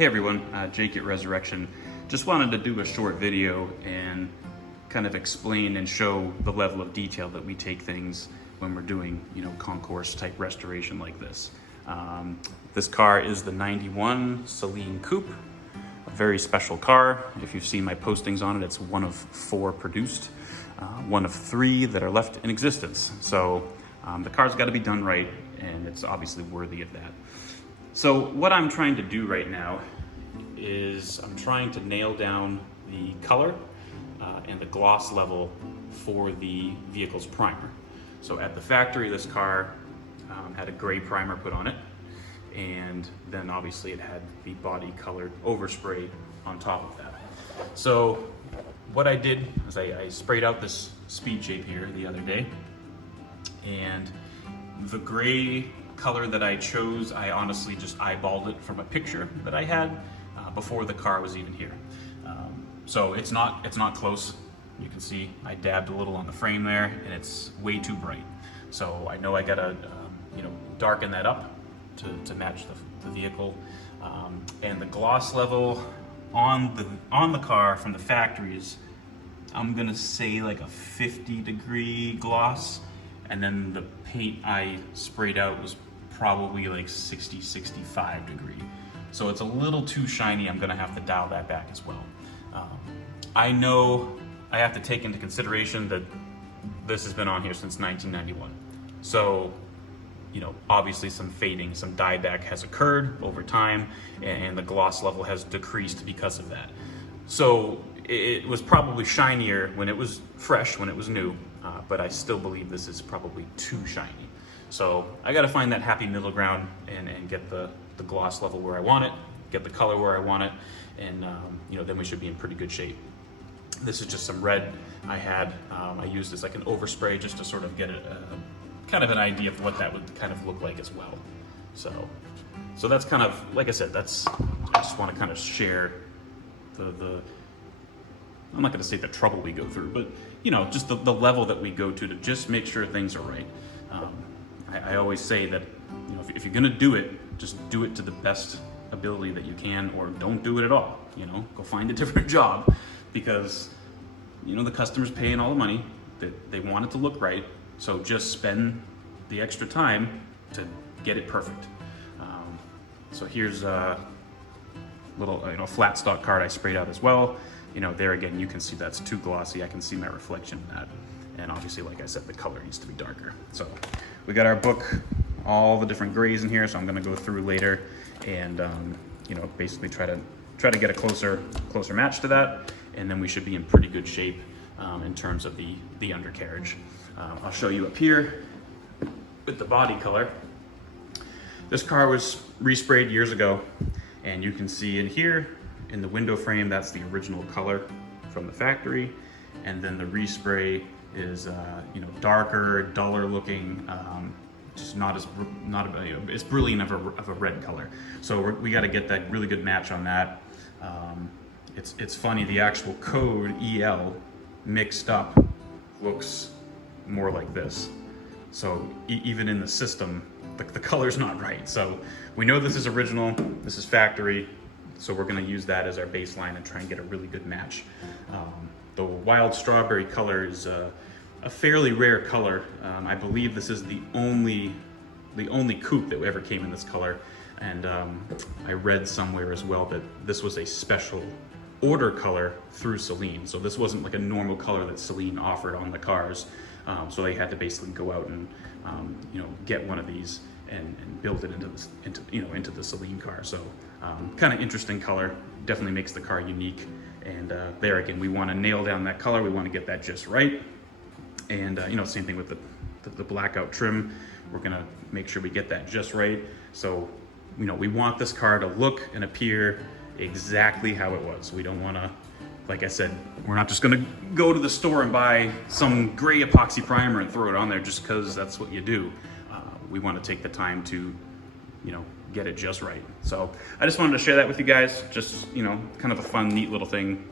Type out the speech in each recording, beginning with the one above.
Hey everyone, Jake at Resurrection. Just wanted to do a short video and kind of explain and show the level of detail that we take things when we're doing, concourse type restoration like this. This car is the 91 Saleen Coupe, a very special car. If you've seen my postings on it, it's one of 4 produced, one of 3 that are left in existence. So the car's got to be done right, and it's obviously worthy of that. So what I'm trying to do right now is I'm trying to nail down the color and the gloss level for the vehicle's primer. So at the factory, this car had a gray primer put on it, and then obviously it had the body colored overspray on top of that. So what I did is I sprayed out this speed shape here the other day, and the gray color that I chose, I honestly just eyeballed it from a picture that I had before the car was even here. So it's not close. You can see I dabbed a little on the frame there, and it's way too bright. So I know I gotta darken that up to match the vehicle. And the gloss level on the car from the factories, I'm gonna say like a 50-degree gloss, and then the paint I sprayed out was probably like 60-65 degree. So it's a little too shiny. I'm gonna have to dial that back as well. I know I have to take into consideration that this has been on here since 1991. So, obviously some fading, some dieback has occurred over time, and the gloss level has decreased because of that. So it was probably shinier when it was fresh, when it was new, but I still believe this is probably too shiny. So I gotta find that happy middle ground and get the gloss level where I want it, get the color where I want it, and then we should be in pretty good shape. This is just some red I had. I used as like an overspray just to sort of get a kind of an idea of what that would kind of look like as well. So that's kind of, like I said, I just want to kind of share the I'm not going to say the trouble we go through, but just the level that we go to just make sure things are right. I always say that if you're going to do it, just do it to the best ability that you can, or don't do it at all. Go find a different job, because the customer's paying all the money, that they want it to look right. So just spend the extra time to get it perfect. So here's a little flat stock card I sprayed out as well. There again, you can see that's too glossy. I can see my reflection in that. And obviously, like I said, the color needs to be darker. So we got our book, all the different grays in here. So I'm gonna go through later and basically try to get a closer match to that. And then we should be in pretty good shape in terms of the undercarriage. I'll show you up here with the body color. This car was resprayed years ago, and you can see in here in the window frame, that's the original color from the factory, and then the respray is darker, duller looking, just not as brilliant of a red color. So we got to get that really good match on that. It's funny, the actual code EL mixed up looks more like this. So even in the system, the color's not right. So we know this is original, this is factory, so we're gonna use that as our baseline and try and get a really good match. The wild strawberry color is a fairly rare color. I believe this is the only coupe that ever came in this color. And I read somewhere as well that this was a special order color through Saleen. So this wasn't like a normal color that Saleen offered on the cars. So they had to basically go out and get one of these and build it into the Saleen car. So kind of interesting color, definitely makes the car unique. And there again, we want to nail down that color. We want to get that just right. And same thing with the blackout trim. We're gonna make sure we get that just right. So we want this car to look and appear exactly how it was. We don't want to, like I said, we're not just gonna go to the store and buy some gray epoxy primer and throw it on there just because that's what you do. We want to take the time to get it just right. So I just wanted to share that with you guys. Just kind of a fun, neat little thing.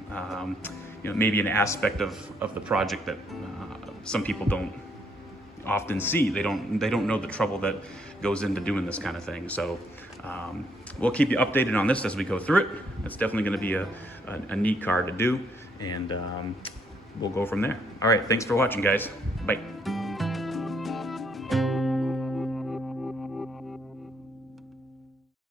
Maybe an aspect of the project that some people don't often see. They don't know the trouble that goes into doing this kind of thing. So we'll keep you updated on this as we go through it. It's definitely going to be a neat car to do, and we'll go from there. All right, thanks for watching, guys. Bye.